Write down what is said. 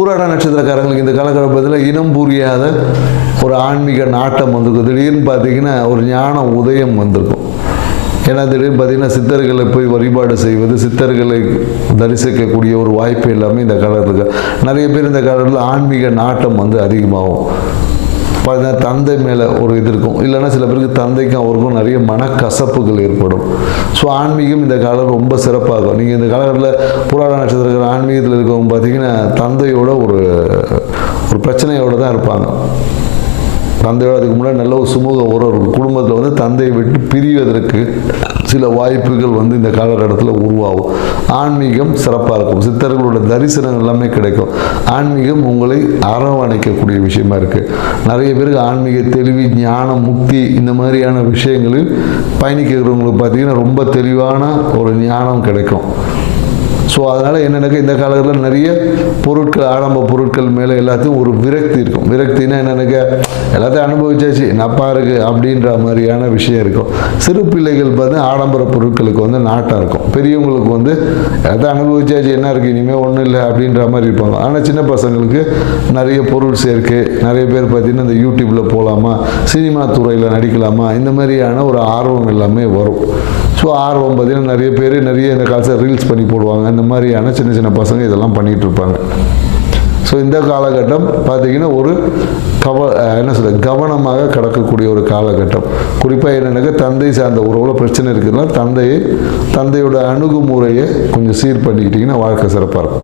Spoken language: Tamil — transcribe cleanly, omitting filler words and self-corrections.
பூராட நட்சத்திரக்காரங்களுக்கு இந்த காலகட்டத்தில் இனம் புரியாத ஒரு ஆன்மீக நாட்டம் வந்திருக்கும். திடீர்னு பார்த்தீங்கன்னா ஒரு ஞான உதயம் வந்திருக்கும். ஏன்னா திடீர்னு பார்த்தீங்கன்னா சித்தர்களை போய் வழிபாடு செய்வது, சித்தர்களை தரிசிக்கக்கூடிய ஒரு வாய்ப்பு எல்லாமே இந்த காலத்தில் நிறைய பேர் இந்த காலத்தில் ஆன்மீக நாட்டம் வந்து அதிகமாகும். பார்த்தீங்கன்னா தந்தை மேலே ஒரு இது இருக்கும், இல்லைன்னா சில பேருக்கு தந்தைக்கும் அவருக்கும் நிறைய மனக்கசப்புகள் ஏற்படும். ஸோ ஆன்மீகம் இந்த காலம் ரொம்ப சிறப்பாகும். நீங்கள் இந்த காலகட்டத்தில் புராண நட்சத்திரங்கள் ஆன்மீகத்தில் இருக்கவங்க பார்த்தீங்கன்னா தந்தையோட ஒரு பிரச்சனையோடு தான் இருப்பாங்க. தந்தையோட அதுக்கு முன்னாடி நல்ல ஒரு சுமூக உறவு இருக்கும். குடும்பத்தில் வந்து தந்தையை விட்டு பிரிவதற்கு சில வாய்ப்புகள் வந்து இந்த காலகட்டத்தில் உருவாகும். ஆன்மீகம் சிறப்பாக இருக்கும். சித்தர்களோட தரிசனம் எல்லாமே கிடைக்கும். ஆன்மீகம் உங்களை அரவணைக்கக்கூடிய விஷயமா இருக்குது. நிறைய பேருக்கு ஆன்மீக தெளிவு, ஞானம், முக்தி இந்த மாதிரியான விஷயங்களில் பயணிக்கிறவங்களுக்கு பார்த்தீங்கன்னா ரொம்ப தெளிவான ஒரு ஞானம் கிடைக்கும். ஸோ அதனால் என்னென்னாக்கா இந்த காலத்தில் நிறைய பொருட்கள், ஆடம்ப பொருட்கள் மேலே எல்லாத்தையும் ஒரு விரக்தி இருக்கும். விரக்தினா என்னென்னாக்கா எல்லாத்தையும் அனுபவிச்சாச்சு, நப்பா இருக்குது அப்படின்ற மாதிரியான விஷயம் இருக்கும். சிறு பிள்ளைகள் பார்த்து ஆடம்பர பொருட்களுக்கு வந்து நாட்டம் இருக்கும். பெரியவங்களுக்கு வந்து எல்லாத்தையும் அனுபவிச்சாச்சு, என்ன இருக்குது இனிமேல் ஒன்றும் இல்லை அப்படின்ற மாதிரி இருப்பாங்க. ஆனால் சின்ன பசங்களுக்கு நிறைய பொருள் சேர்க்கை, நிறைய பேர் பார்த்திங்கன்னா இந்த யூடியூப்பில் போகலாமா, சினிமா துறையில் நடிக்கலாமா, இந்த மாதிரியான ஒரு ஆர்வம் எல்லாமே வரும். ஸோ ஆர்வம் பார்த்திங்கன்னா நிறைய பேர் நிறைய இந்த காலத்தில் ரீல்ஸ் பண்ணி போடுவாங்க. இந்த மாதிரியான சின்ன சின்ன பசங்க இதெல்லாம் பண்ணிகிட்டு இருப்பாங்க. ஸோ இந்த காலகட்டம் பார்த்திங்கன்னா ஒரு கவனமாக கடக்கக்கூடிய ஒரு காலகட்டம். குறிப்பாக என்னென்னாக்கா தந்தை சார்ந்த உறவுல பிரச்சனை இருக்குதுன்னா தந்தையோட அணுகுமுறையை கொஞ்சம் சீர் பண்ணிக்கிட்டிங்கன்னா வாழ்க்கை சிறப்பாக இருக்கும்.